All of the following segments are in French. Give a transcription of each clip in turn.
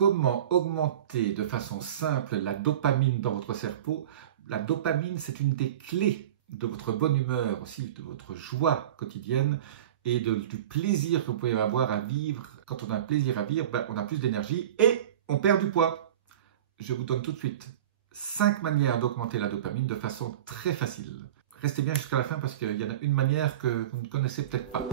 comment augmenter de façon simple la dopamine dans votre cerveau. La dopamine, c'est une des clés de votre bonne humeur, aussi de votre joie quotidienne et du plaisir que vous pouvez avoir à vivre. Quand on a un plaisir à vivre, on a plus d'énergie et on perd du poids. Je vous donne tout de suite 5 manières d'augmenter la dopamine de façon très facile. Restez bien jusqu'à la fin parce qu'il y en a une manière que vous ne connaissez peut-être pas.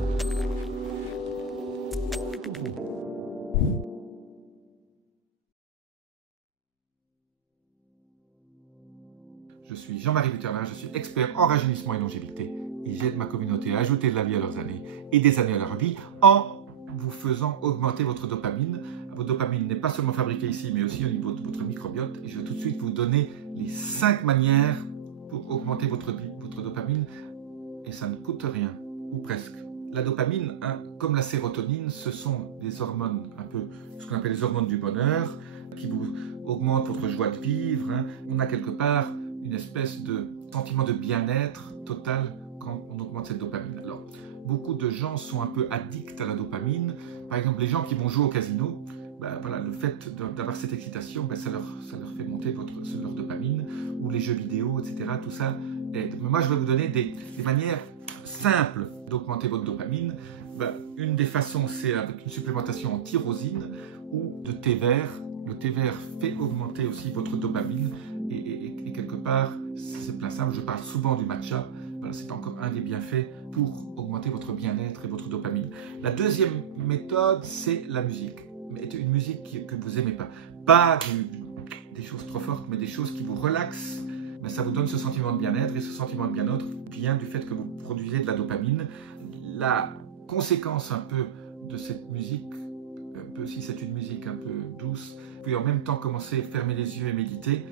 Je suis Jean-Marie Buterlin, je suis expert en rajeunissement et longévité et j'aide ma communauté à ajouter de la vie à leurs années et des années à leur vie en vous faisant augmenter votre dopamine. Votre dopamine n'est pas seulement fabriquée ici mais aussi au niveau de votre microbiote et je vais tout de suite vous donner les 5 manières pour augmenter votre dopamine et ça ne coûte rien, ou presque. La dopamine, comme la sérotonine, ce sont des hormones, un peu ce qu'on appelle les hormones du bonheur, qui vous augmentent votre joie de vivre. On a quelque part une espèce de sentiment de bien-être total quand on augmente cette dopamine. Alors, beaucoup de gens sont un peu addicts à la dopamine. Par exemple, les gens qui vont jouer au casino, voilà, le fait d'avoir cette excitation, ça leur fait monter leur dopamine, ou les jeux vidéo, etc. Tout ça aide. Mais moi, je vais vous donner des manières simples d'augmenter votre dopamine. Une des façons, c'est avec une supplémentation en tyrosine ou de thé vert. Le thé vert fait augmenter aussi votre dopamine et quelque part, c'est plein simple. Je parle souvent du matcha. Voilà, c'est encore un des bienfaits pour augmenter votre bien-être et votre dopamine. La deuxième méthode, c'est la musique. Mais une musique que vous n'aimez pas. Pas des choses trop fortes, mais des choses qui vous relaxent. Ça vous donne ce sentiment de bien-être et ce sentiment de bien-être vient du fait que vous produisez de la dopamine. La conséquence un peu de cette musique, si c'est une musique un peu douce, vous pouvez en même temps commencer à fermer les yeux et méditer,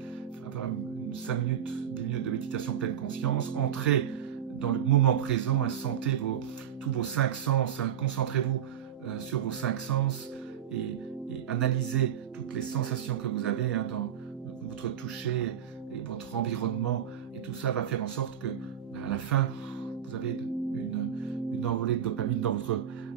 avoir 5 minutes, 10 minutes de méditation pleine conscience, entrer dans le moment présent, sentez tous vos 5 sens, concentrez-vous sur vos 5 sens et analysez toutes les sensations que vous avez dans votre toucher et votre environnement, et tout ça va faire en sorte que à la fin vous avez une envolée de dopamine dans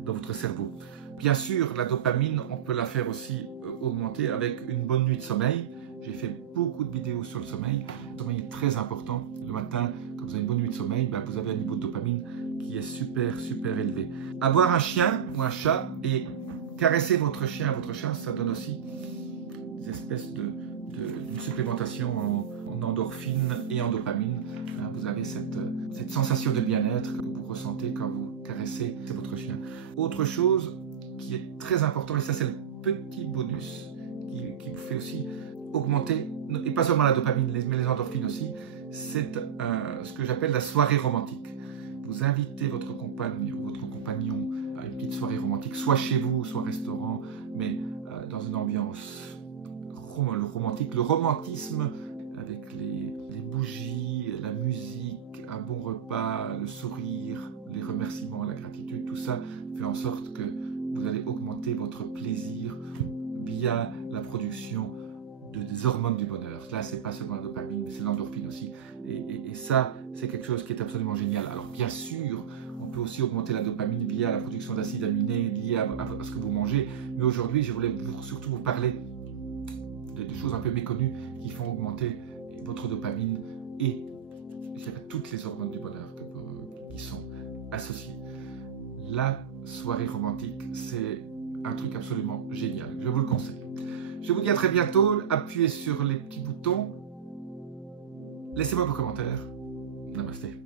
votre cerveau. Bien sûr, la dopamine, on peut la faire aussi augmenter avec une bonne nuit de sommeil. J'ai fait beaucoup de vidéos sur le sommeil. Le sommeil est très important. Le matin, quand vous avez une bonne nuit de sommeil, vous avez un niveau de dopamine qui est super élevé. Avoir un chien ou un chat et caresser votre chien, votre chat, ça donne aussi des espèces d'une supplémentation en endorphine et en dopamine. Vous avez cette sensation de bien-être que vous ressentez quand vous caressez votre chien. Autre chose qui est très important, et ça c'est le petit bonus qui vous fait aussi augmenter, et pas seulement la dopamine, mais les endorphines aussi, c'est ce que j'appelle la soirée romantique. Vous invitez votre compagne ou votre compagnon à une petite soirée romantique, soit chez vous, soit au restaurant, mais dans une ambiance romantique. Le romantisme avec les bougies, la musique, un bon repas, le sourire, les remerciements, la gratitude, tout ça fait en sorte que vous allez augmenter votre plaisir via la production des hormones du bonheur. Là, c'est pas seulement la dopamine, mais c'est l'endorphine aussi. Et ça, c'est quelque chose qui est absolument génial. Alors, bien sûr, on peut aussi augmenter la dopamine via la production d'acides aminés liés à ce que vous mangez. Mais aujourd'hui, je voulais surtout vous parler de choses un peu méconnues qui font augmenter votre dopamine et toutes les hormones du bonheur qui sont associées. La soirée romantique, c'est un truc absolument génial. Je vous le conseille. Je vous dis à très bientôt. Appuyez sur les petits boutons. Laissez-moi vos commentaires. Namasté.